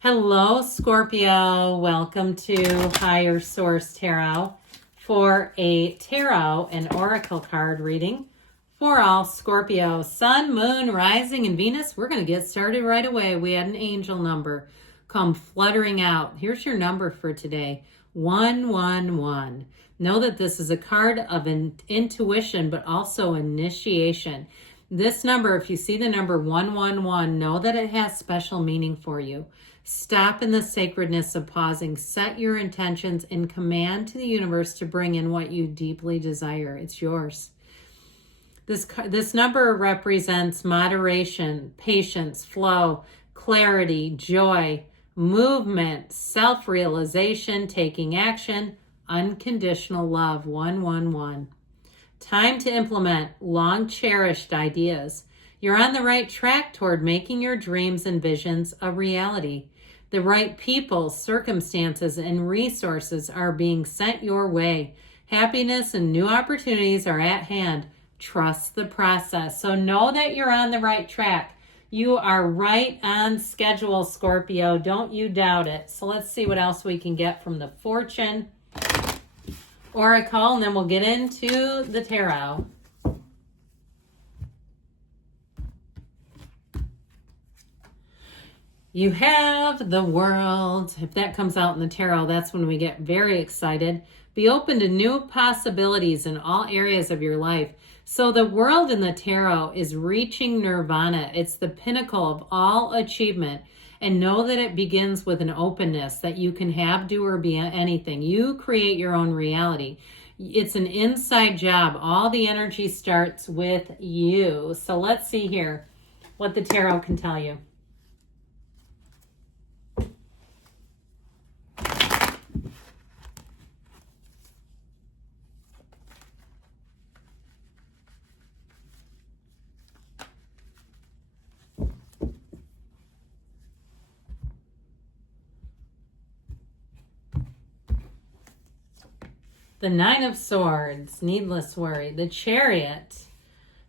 Hello, Scorpio. Welcome to Higher Source Tarot for a tarot and oracle card reading for all Scorpio. Sun, Moon, Rising, and Venus. We're going to get started right away. We had an angel number come fluttering out. Here's your number for today, 111. Know that this is a card of intuition, but also initiation. This number, if you see the number 111, know that it has special meaning for you. Stop in the sacredness of pausing. Set your intentions and command to the universe to bring in what you deeply desire. It's yours. This number represents moderation, patience, flow, clarity, joy, movement, self-realization, taking action, unconditional love. 111. Time to implement long-cherished ideas. You're on the right track toward making your dreams and visions a reality. The right people, circumstances, and resources are being sent your way. Happiness and new opportunities are at hand. Trust the process. So know that you're on the right track. You are right on schedule, Scorpio. Don't you doubt it. So let's see what else we can get from the Fortune Oracle, and then we'll get into the tarot. You have the World. If that comes out in the tarot, that's when we get very excited. Be open to new possibilities in all areas of your life. So the World in the tarot is reaching nirvana. It's the pinnacle of all achievement. And know that it begins with an openness that you can have, do, or be anything. You create your own reality. It's an inside job. All the energy starts with you. So let's see here what the tarot can tell you. The Nine of Swords, needless worry. The Chariot,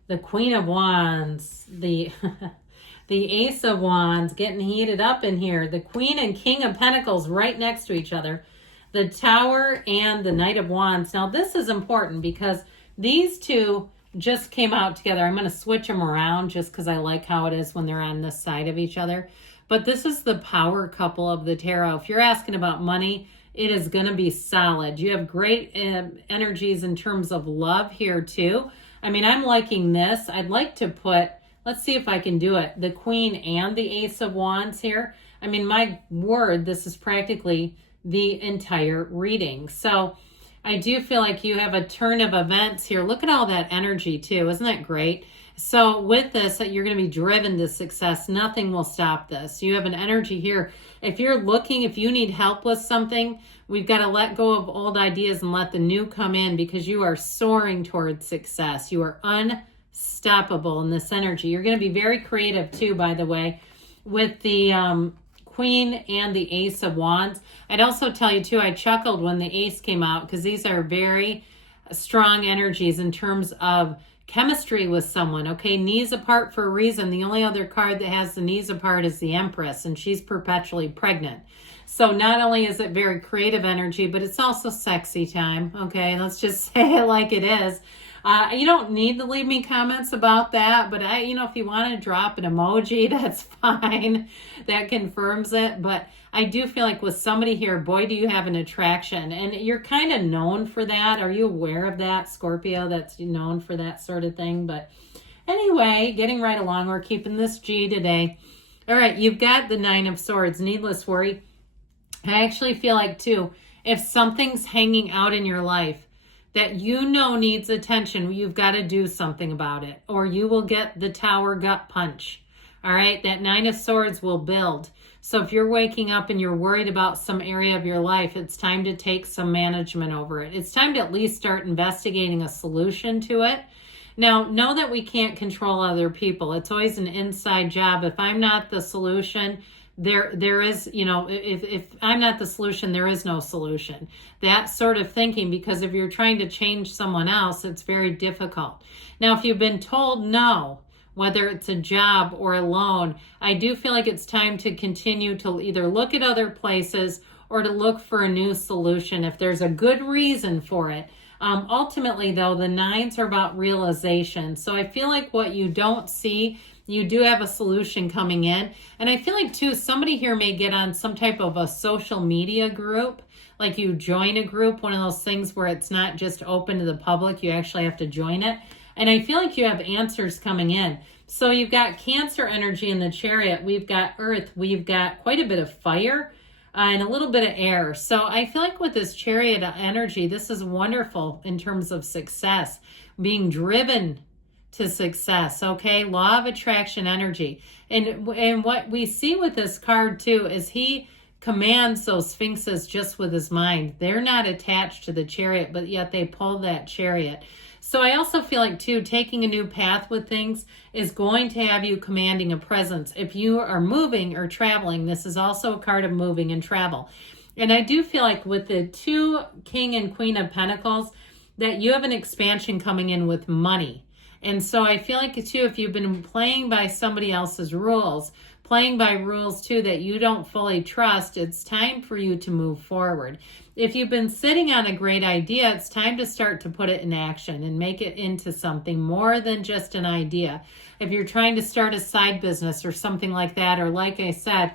the Queen of Wands, the Ace of Wands, getting heated up in here. The Queen and King of Pentacles right next to each other. The Tower and the Knight of Wands. Now this is important because these two just came out together. I'm going to switch them around just because I like how it is when they're on this side of each other. But this is the power couple of the tarot. If you're asking about money, it is going to be solid. You have great energies in terms of love here too. I mean, I'm liking this. I'd like to put, let's see if I can do it, the Queen and the Ace of Wands here. I mean, my word, this is practically the entire reading. So I do feel like you have a turn of events here. Look at all that energy too. Isn't that great? So with this, you're going to be driven to success. Nothing will stop this. You have an energy here. If you're looking, if you need help with something, we've got to let go of old ideas and let the new come in because you are soaring towards success. You are unstoppable in this energy. You're going to be very creative too, by the way, with the Queen and the Ace of Wands. I'd also tell you too, I chuckled when the Ace came out because these are very strong energies in terms of chemistry with someone. Okay, knees apart for a reason. The only other card that has the knees apart is the Empress, and she's perpetually pregnant. So not only is it very creative energy, but it's also sexy time. Okay, let's just say it like it is. You don't need to leave me comments about that, but if you want to drop an emoji, that's fine. That confirms it. But I do feel like with somebody here, boy, do you have an attraction. And you're kind of known for that. Are you aware of that, Scorpio? That's known for that sort of thing. But anyway, getting right along. We're keeping this G today. All right, you've got the Nine of Swords. Needless worry. I actually feel like, too, if something's hanging out in your life that needs attention, you've got to do something about it, or you will get the Tower gut punch. All right, that Nine of Swords will build. So if you're waking up and you're worried about some area of your life, it's time to take some management over it. It's time to at least start investigating a solution to it. Now, know that we can't control other people. It's always an inside job. If I'm not the solution, there is, if I'm not the solution, there is no solution. That sort of thinking, because if you're trying to change someone else, it's very difficult. Now, if you've been told no, whether it's a job or a loan, I do feel like it's time to continue to either look at other places or to look for a new solution if there's a good reason for it. Ultimately, though, the nines are about realization. So I feel like what you don't see, you do have a solution coming in. And I feel like, too, somebody here may get on some type of a social media group. Like you join a group, one of those things where it's not just open to the public, you actually have to join it. And I feel like you have answers coming in. So you've got Cancer energy in the Chariot. We've got Earth. We've got quite a bit of fire and a little bit of air. So I feel like with this Chariot energy, this is wonderful in terms of success, being driven to success, okay? Law of attraction energy. And what we see with this card too is he commands those sphinxes just with his mind. They're not attached to the Chariot, but yet they pull that Chariot. So I also feel like, too, taking a new path with things is going to have you commanding a presence. If you are moving or traveling, this is also a card of moving and travel. And I do feel like with the 2 King and Queen of Pentacles, that you have an expansion coming in with money. And so I feel like, too, if you've been playing by somebody else's rules, playing by rules, too, that you don't fully trust, it's time for you to move forward. If you've been sitting on a great idea, it's time to start to put it in action and make it into something more than just an idea. If you're trying to start a side business or something like that, or like I said,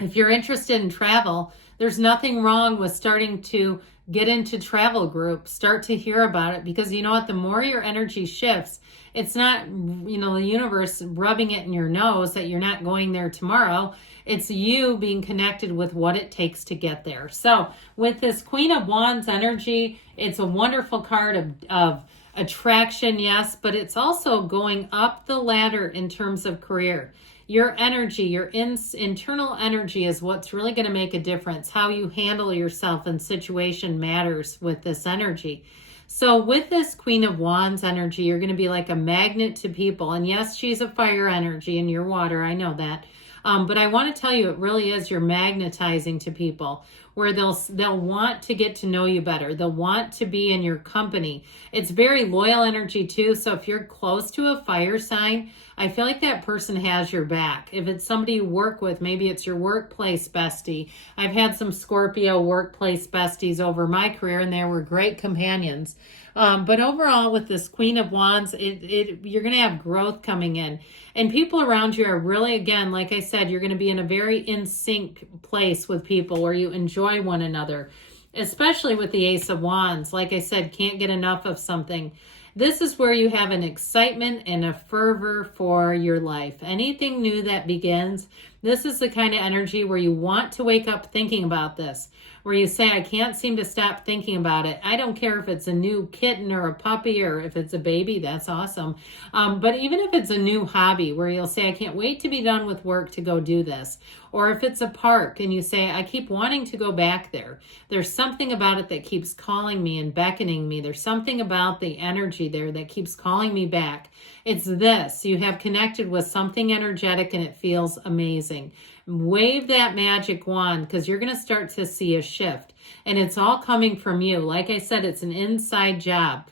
if you're interested in travel, there's nothing wrong with starting to get into travel groups, start to hear about it, because you know what, the more your energy shifts, it's not, the universe rubbing it in your nose that you're not going there tomorrow. It's you being connected with what it takes to get there. So with this Queen of Wands energy, it's a wonderful card of attraction, yes, but it's also going up the ladder in terms of career. Your energy, your internal energy is what's really going to make a difference. How you handle yourself in situation matters with this energy. So with this Queen of Wands energy, you're going to be like a magnet to people. And yes, she's a fire energy and you're water. I know that. But I want to tell you, it really is, you're magnetizing to people where they'll want to get to know you better. They'll want to be in your company. It's very loyal energy too. So if you're close to a fire sign, I feel like that person has your back. If it's somebody you work with, maybe it's your workplace bestie. I've had some Scorpio workplace besties over my career and they were great companions. But overall, with this Queen of Wands, you're going to have growth coming in. And people around you are really, again, like I said, you're going to be in a very in sync place with people where you enjoy one another, especially with the Ace of Wands. Like I said, can't get enough of something. This is where you have an excitement and a fervor for your life. Anything new that begins, this is the kind of energy where you want to wake up thinking about this, where you say, I can't seem to stop thinking about it. I don't care if it's a new kitten or a puppy or if it's a baby, that's awesome. But even if it's a new hobby where you'll say, I can't wait to be done with work to go do this. Or if it's a park and you say, I keep wanting to go back there. There's something about it that keeps calling me and beckoning me. There's something about the energy there that keeps calling me back. It's this. You have connected with something energetic and it feels amazing. Wave that magic wand because you're going to start to see a shift. And it's all coming from you. Like I said, it's an inside job.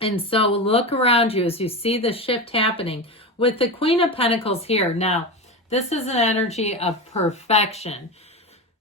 And so look around you as you see the shift happening. With the Queen of Pentacles here. Now, this is an energy of perfection.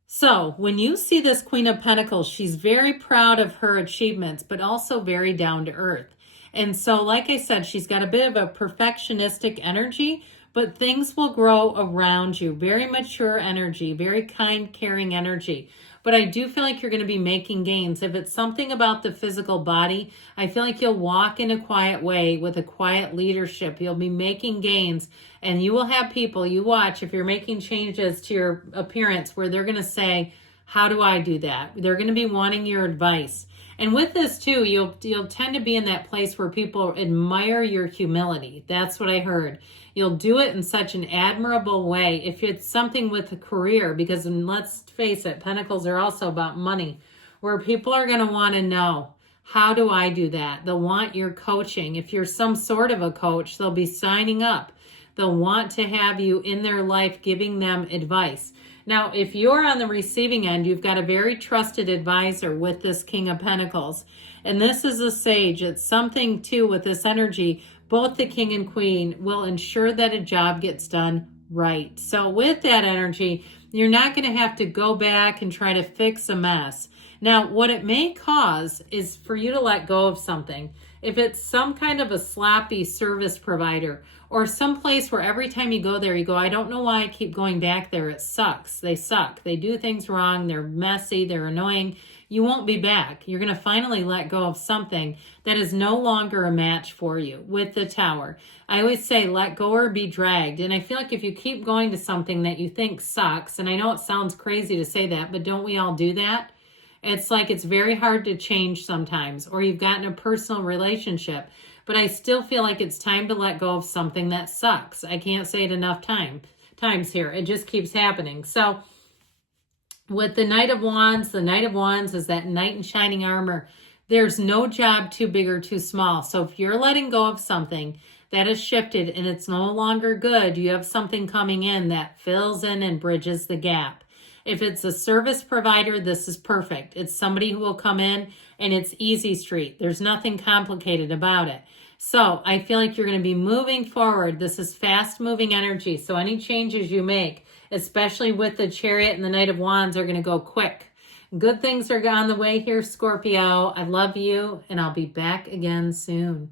So when you see this Queen of Pentacles, she's very proud of her achievements, but also very down to earth. And so, like I said, she's got a bit of a perfectionistic energy, but things will grow around you. Very mature energy, very kind, caring energy. But I do feel like you're going to be making gains. If it's something about the physical body, I feel like you'll walk in a quiet way with a quiet leadership. You'll be making gains and you will have people, you watch, if you're making changes to your appearance where they're going to say, how do I do that? They're going to be wanting your advice. And with this too, you'll tend to be in that place where people admire your humility. That's what I heard. You'll do it in such an admirable way. If it's something with a career, because let's face it, Pentacles are also about money, where people are going to want to know, how do I do that? They'll want your coaching. If you're some sort of a coach, they'll be signing up. They'll want to have you in their life giving them advice. Now, if you're on the receiving end, you've got a very trusted advisor with this King of Pentacles. And this is a sage. It's something, too, with this energy, both the king and queen will ensure that a job gets done right. So with that energy, you're not going to have to go back and try to fix a mess. Now, what it may cause is for you to let go of something. If it's some kind of a sloppy service provider or some place where every time you go there, you go, I don't know why I keep going back there. It sucks. They suck. They do things wrong. They're messy. They're annoying. You won't be back. You're going to finally let go of something that is no longer a match for you with the Tower. I always say let go or be dragged. And I feel like if you keep going to something that you think sucks, and I know it sounds crazy to say that, but don't we all do that? It's like it's very hard to change sometimes, or you've gotten a personal relationship. But I still feel like it's time to let go of something that sucks. I can't say it enough times here. It just keeps happening. So with the Knight of Wands is that knight in shining armor. There's no job too big or too small. So if you're letting go of something that has shifted and it's no longer good, you have something coming in that fills in and bridges the gap. If it's a service provider, this is perfect. It's somebody who will come in and it's easy street. There's nothing complicated about it. So I feel like you're going to be moving forward. This is fast moving energy. So any changes you make, especially with the Chariot and the Knight of Wands, are going to go quick. Good things are on the way here, Scorpio. I love you, and I'll be back again soon.